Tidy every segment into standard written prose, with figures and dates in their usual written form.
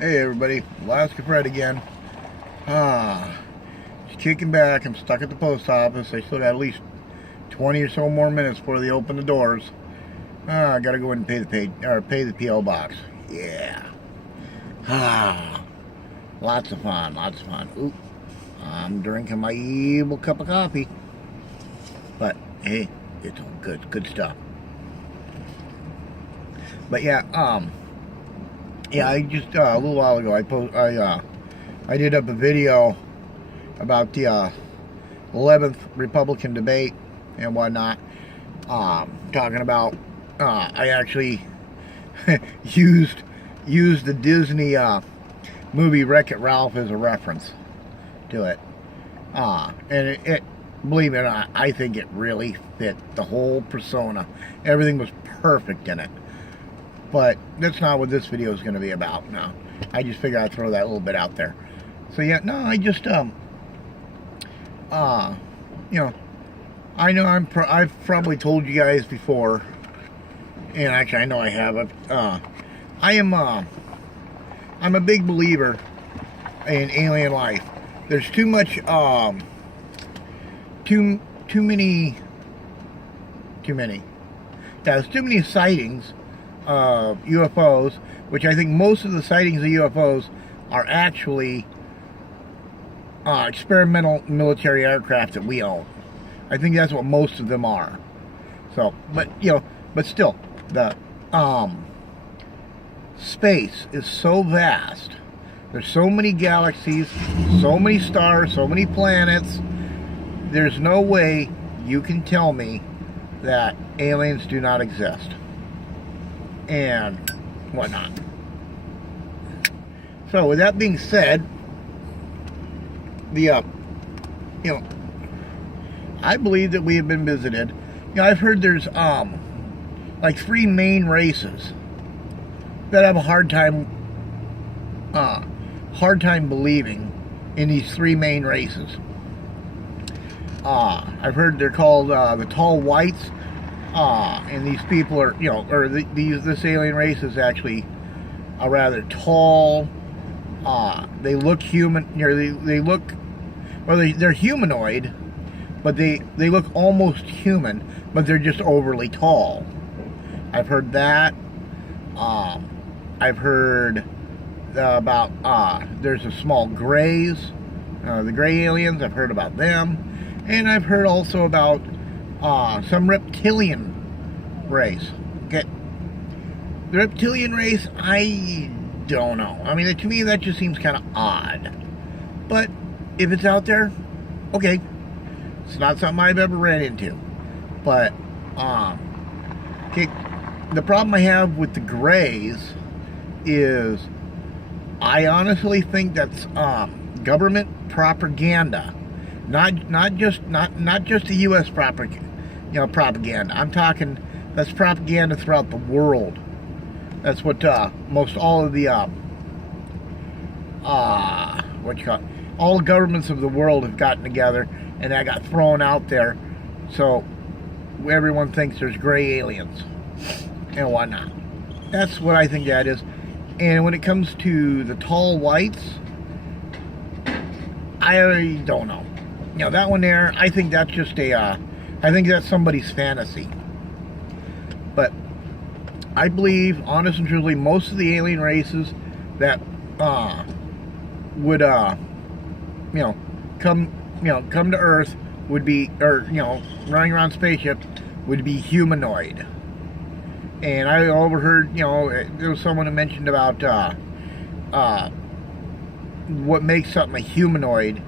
Hey everybody, Alaska Fred again. Just kicking back. I'm stuck at the post office. I still got at least 20 or so more minutes before they open the doors. I gotta go in and pay the PO box. Yeah. Lots of fun, lots of fun. Ooh, I'm drinking my evil cup of coffee. But hey, it's all good stuff. But yeah, I just a little while ago I did up a video about the 11th Republican debate and whatnot. Talking about I actually used the Disney movie Wreck-It Ralph as a reference to it. And it believe it or not, I think it really fit the whole persona. Everything was perfect in it. But that's not what this video is going to be about. No, I just figured I'd throw that little bit out there. So yeah, no, I just you know, I know I've probably told you guys before, and actually I know I haven't. I'm a big believer in alien life. There's too much too many. There's too many sightings of UFOs, which I think most of the sightings of UFOs are actually experimental military aircraft that we own. I think that's what most of them are. So, but still, the space is so vast. There's so many galaxies, so many stars, so many planets. There's no way you can tell me that aliens do not exist and whatnot. So with that being said, I believe that we have been visited. I've heard there's like 3 main races that have a hard time believing in these 3 main races. I've heard they're called the tall whites. And these people are, this alien race is actually a rather tall. They look human. They look, they're humanoid, but they look almost human, but they're just overly tall. I've heard that. I've heard about there's a small grays, the gray aliens. I've heard about them, and I've heard also about some reptilian race. Okay, the reptilian race, I don't know. I mean, to me, that just seems kind of odd. But if it's out there, okay, it's not something I've ever ran into. But okay, the problem I have with the grays is I honestly think that's government propaganda. Not just the U.S. propaganda. I'm talking that's propaganda throughout the world. That's what most all of the all the governments of the world have gotten together, and that got thrown out there, so everyone thinks there's gray aliens and whatnot. That's what I think that is. And when it comes to the tall whites, I don't know. That one there, I think that's just I think that's somebody's fantasy. But I believe, honest and truly, most of the alien races that would come to Earth would be, or running around spaceships would be humanoid. And I overheard, there was someone who mentioned about what makes something a humanoid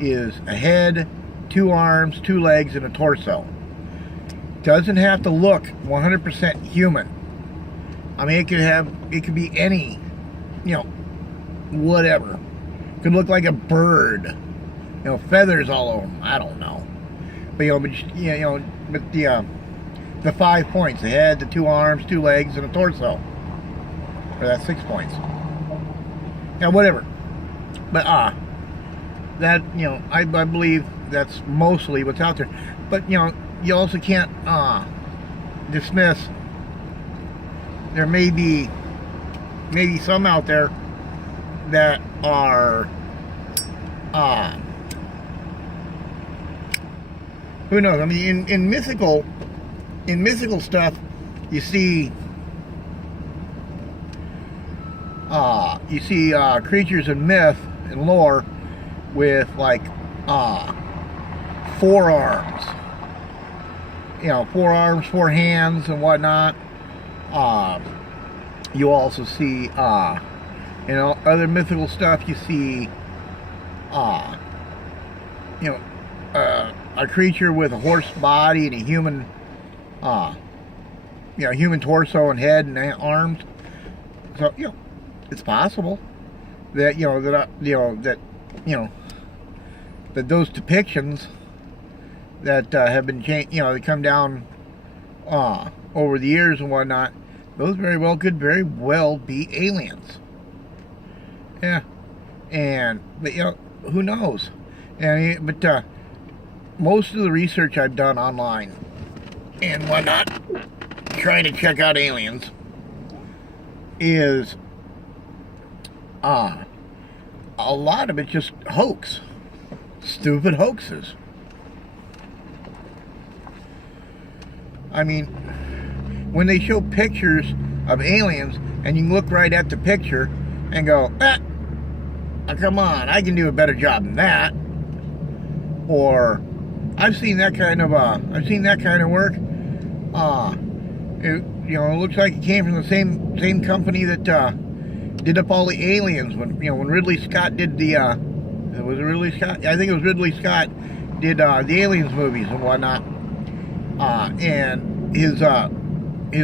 is a head, 2 arms, 2 legs, and a torso. Doesn't have to look 100% human. I mean, it could be any, whatever. It could look like a bird, feathers all over them. I don't know, but the 5 points: the head, the 2 arms, 2 legs, and a torso. Or that's 6 points. Whatever. But that, I believe that's mostly what's out there. But you also can't dismiss there may be some out there that are, who knows? I mean, in mythical stuff, you see, creatures in myth and lore with like forearms, four hands and whatnot. You also see, other mythical stuff. You see, a creature with a horse body and a human, human torso and head and arms. So it's possible that that those depictions that have been changed, they come down over the years and whatnot. Those could very well be aliens. Yeah, but who knows? But most of the research I've done online and whatnot, trying to check out aliens, is a lot of it just hoax, stupid hoaxes. I mean, when they show pictures of aliens and you can look right at the picture and go, oh, come on, I can do a better job than that. Or I've seen that kind of work. It looks like it came from the same company that did up all the aliens when Ridley Scott did the was it Ridley Scott? I think it was Ridley Scott did the aliens movies and whatnot. And his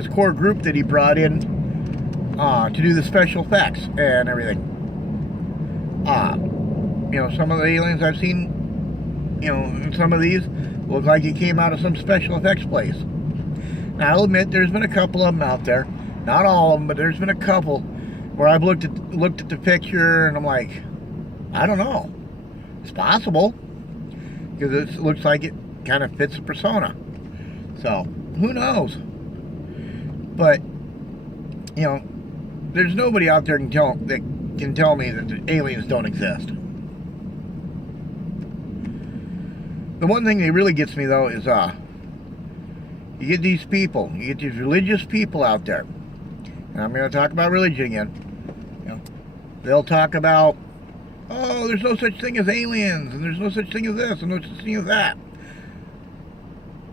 core group that he brought in to do the special effects and everything. Some of the aliens I've seen, some of these look like it came out of some special effects place. Now, I'll admit there's been a couple of them out there, not all of them, but there's been a couple where I've looked at the picture and I'm like, I don't know, it's possible because it looks like it kind of fits the persona. So who knows? But there's nobody out there that can tell me that the aliens don't exist. The one thing that really gets me though is you get these religious people out there, and I'm going to talk about religion again. They'll talk about, oh, there's no such thing as aliens, and there's no such thing as this, and no such thing as that.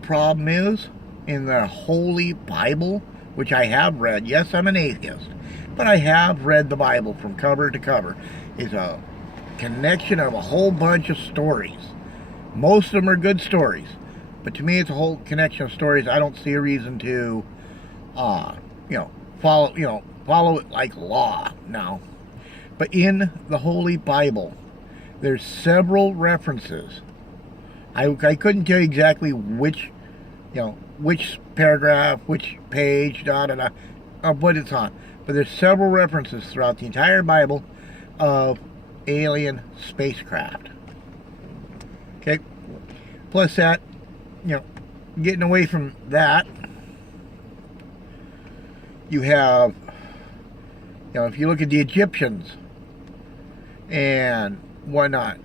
Problem is, in the Holy Bible, which I have read, yes, I'm an atheist, but I have read the Bible from cover to cover, is a connection of a whole bunch of stories. Most of them are good stories, but to me it's a whole connection of stories. I don't see a reason to follow it like law now. But in the Holy Bible, there's several references. I couldn't tell you exactly which paragraph, which page, of what it's on. But there's several references throughout the entire Bible of alien spacecraft. Okay? Plus that, getting away from that, you have, if you look at the Egyptians and whatnot,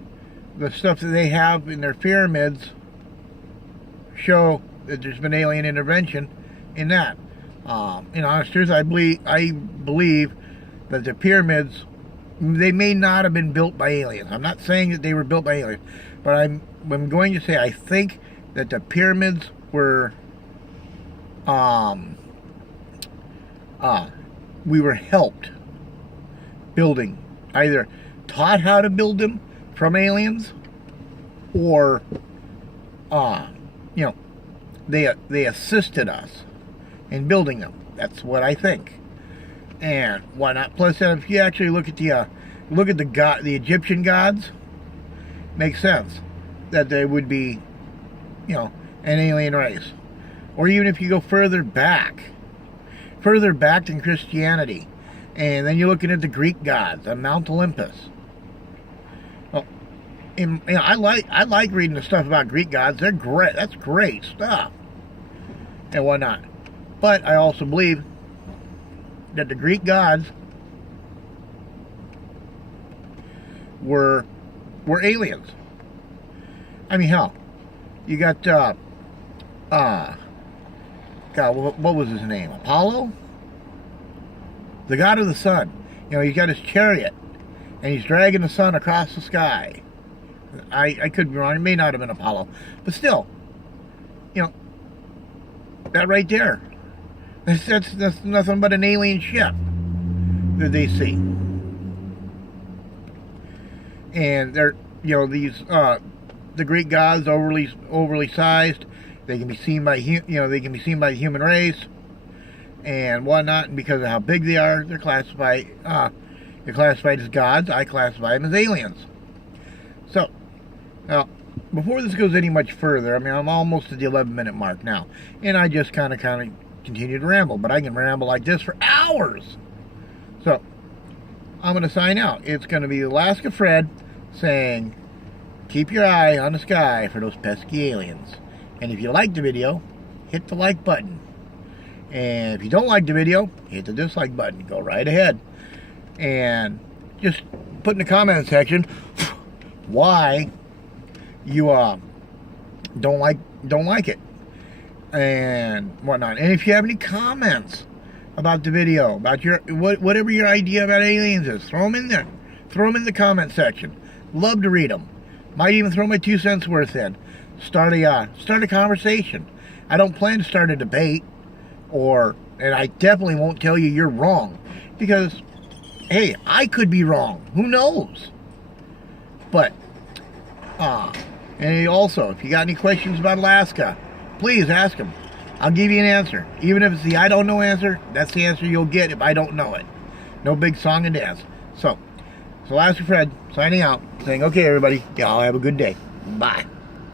the stuff that they have in their pyramids show that there's been alien intervention in that. In honest truth, I believe that the pyramids, they may not have been built by aliens. I'm not saying that they were built by aliens, but I'm going to say I think that the pyramids were, we were helped building, either taught how to build them from aliens, or they assisted us in building them. That's what I think. And why not? Plus, if you actually look at the Egyptian gods, makes sense that they would be, an alien race. Or even if you go further back than Christianity, and then you're looking at the Greek gods on Mount Olympus. Well, I like reading the stuff about Greek gods. They're great. That's great stuff and whatnot. But I also believe that the Greek gods were aliens. I mean, hell, you got God, what was his name? Apollo, the god of the sun. You know, he's got his chariot, and he's dragging the sun across the sky. I could be wrong. It may not have been Apollo, but still, you know, that right there, that's nothing but an alien ship that they see. And they're, you know, these the Greek gods overly sized. They can be seen by they can be seen by the human race and whatnot. And because of how big they are, they're classified as gods. I classify them as aliens. So now, before this goes any much further, I mean, I'm almost at the 11-minute mark now, and I just kind of continue to ramble. But I can ramble like this for hours. So I'm going to sign out. It's going to be Alaska Fred saying, keep your eye on the sky for those pesky aliens. And if you like the video, hit the like button. And if you don't like the video, hit the dislike button. Go right ahead. And just put in the comment section why you don't like it and whatnot. And if you have any comments about the video, about your whatever your idea about aliens is, throw them in there. Throw them in the comment section. Love to read them. Might even throw my 2 cents worth in. Start a conversation. I don't plan to start a debate, and I definitely won't tell you you're wrong, because hey, I could be wrong. Who knows? But and also, if you got any questions about Alaska, please ask them. I'll give you an answer. Even if it's the I don't know answer, that's the answer you'll get if I don't know it. No big song and dance. So Alaska Fred signing out, saying, okay, everybody, y'all have a good day. Bye.